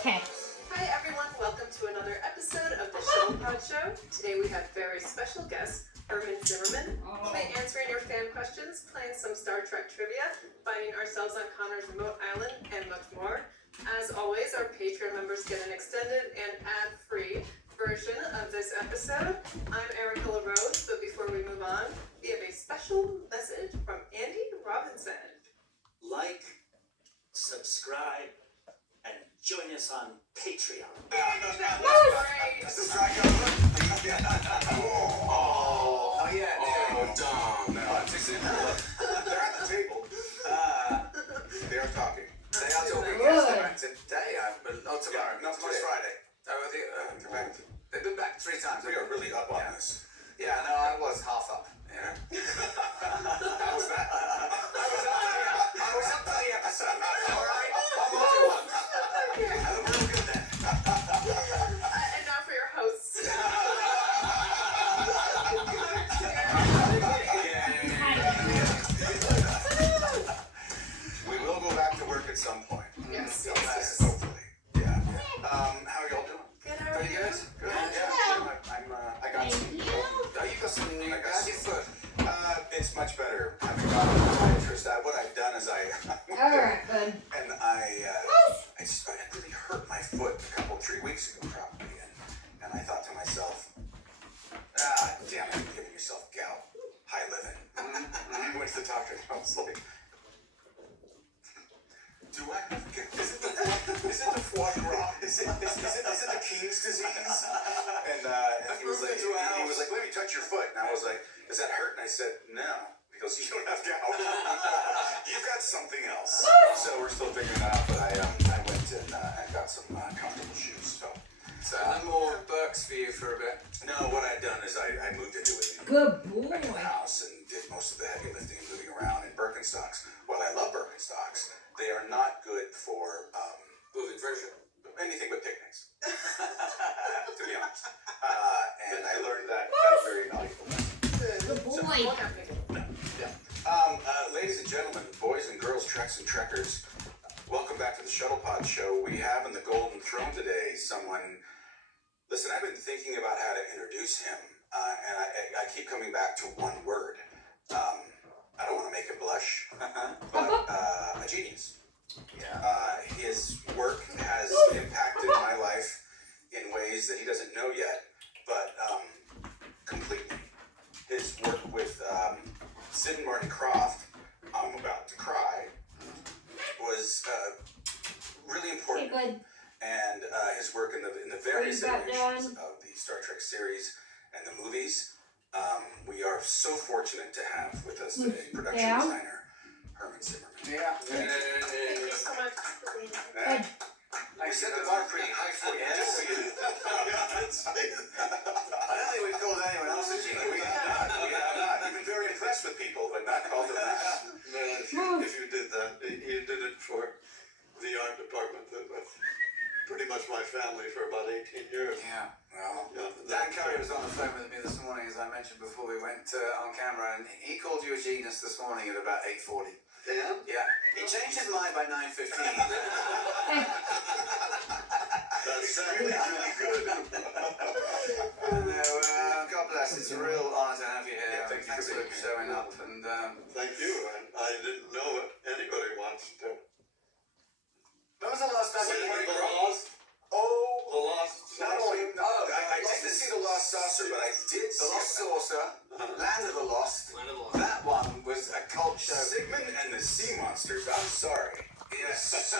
Okay. Hi everyone, welcome to another episode of the Shuttlepod Show. Today we have very special guest, Herman Zimmerman. We'll be answering your fan questions, playing some Star Trek trivia, finding ourselves on Connor's remote island, and much more. As always, our Patreon members get an extended and ad-free version of this episode. I'm Erica LaRose, but before we move on, we have a special message from Andy Robinson. Like, subscribe, and join us on Patreon. Oh, yeah. Oh, Dom. They're at the table. They are talking. They are talking. Good. Yes, they're back today. Not tomorrow. Not tomorrow's Friday. They're back. They've been back 3 times. We are really up on this. Yeah, no, I was half up. Yeah. How was that? I was up to the episode. All right. I'm on. Have a real good day. And now for your hosts. We will go back to work at some point. Yes. Hopefully. Yeah. How are y'all doing? Good, how are Pretty you? good. Good. I got some. Thank you. Oh, you got some new guys. Your foot. It's much better having gone to the podiatrist. What I've done is Alright, good. and I really hurt my foot a couple, 3 weeks ago probably, and I thought to myself, damn it, you're giving yourself gout. High living. I went to the doctor and I was like, do I have gout? Is it the foie gras? Is it the King's disease? And he was like, let me touch your foot. And I was like, does that hurt? And I said, no. Because you don't have gout. You've got something else. So we're still figuring it out, but I went and got some comfortable shoes. So no more Burks for you for a bit. No, what I've done is I moved into it Good back in the boy. house and did most of the heavy lifting and moving around in Birkenstocks. While I love Birkenstocks, they are not good for Moving pressure. anything but picnics, to be honest. And I learned that very valuable lesson. Good boy. Ladies and gentlemen, boys and girls, Treks and Trekkers, welcome back to the Shuttlepod Show. We have in the Golden Throne today someone. Listen, I've been thinking about how to introduce him, and I keep coming back to one word. I don't want to make him blush, but a genius. Yeah. His work has impacted my life in ways that he doesn't know yet, but completely. His work with Sid and Marty Krofft, I'm about to cry, was really Okay, important. good. And his work in the various Are you back iterations down? of the Star Trek series and the movies. We are so fortunate to have with us today production Down? designer Herman Zimmerman. Yeah. Thank you so much for being here. Good. We set the bar pretty high for you. Just so you know. I don't think we've called anyone else a genius. We have not. You've been very impressed with people, but not called them that. No, if you did that, you did it for the art department. That was pretty much my family for about 18 years. Yeah. Well, Yeah, Dan Curry was on the phone with me this morning, as I mentioned before we went on camera, and he called you a genius this morning at about 8:40. Dan? Yeah. He changed his mind by 9:15. That's really, really good. No, God bless. It's a real honour to have you here. Yeah, thank you Thanks for for being here. showing up. And Thank you. And I didn't know if anybody wants to. when was the last time you The were Lost? Oh, The Lost not only, Saucer? I didn't see the Lost Saucer, but I did The see Lost Saucer, Land of the Lost. Land of the Lost. That one was a cult show. Sigmund and the Sea Monsters. I'm sorry. Yes.